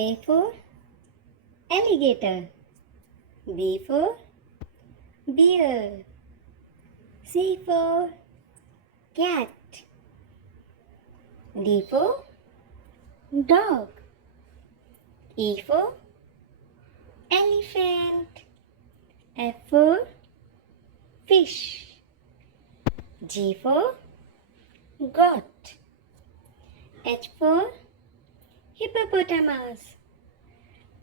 A for alligator. B for bear. C for cat. D for dog. E for elephant. F for fish. G for goat. H for hippopotamus.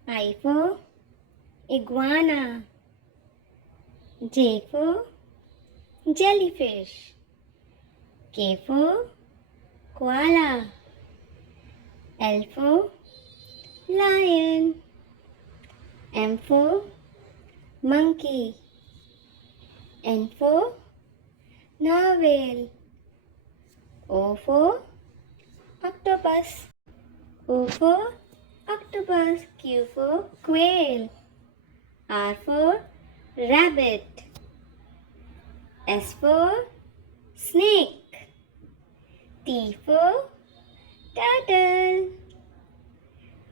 I for iguana. J for jellyfish. K for koala. L for lion. M for monkey. N for narwhal. O for octopus. O for octopus. Q for quail. R for rabbit. S for snake. T for turtle.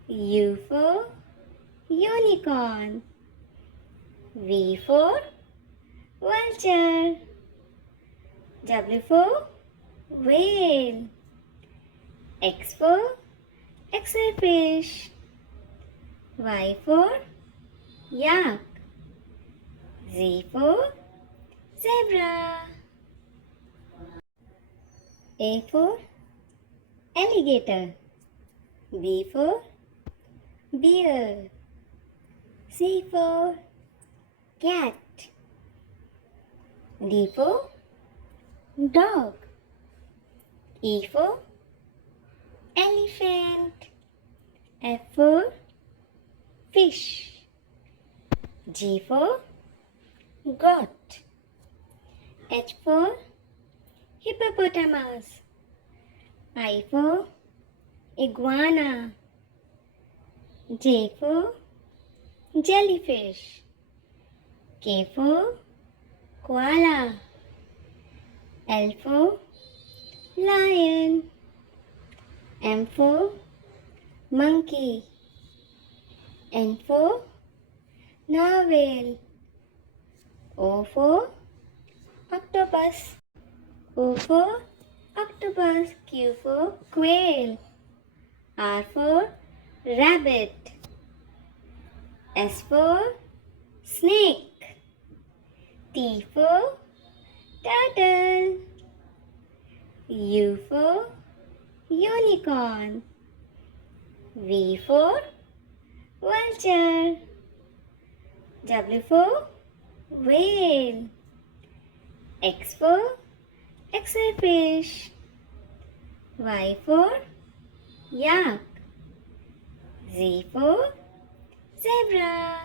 U for unicorn. V for vulture. W for whale. X for exerfish. Y for yak. Z for zebra. A for alligator. B for bear. C for cat. D for dog. E for elephant. F for fish. G for goat. H for hippopotamus. I for iguana. J for jellyfish. K for koala. L for lion. M for monkey. N for narwhal. O for octopus. O for octopus. Q for quail. R for rabbit. S for snake. T for turtle. U for unicorn. V for vulture. W for whale. X for exerfish. Y for yak. Z for zebra.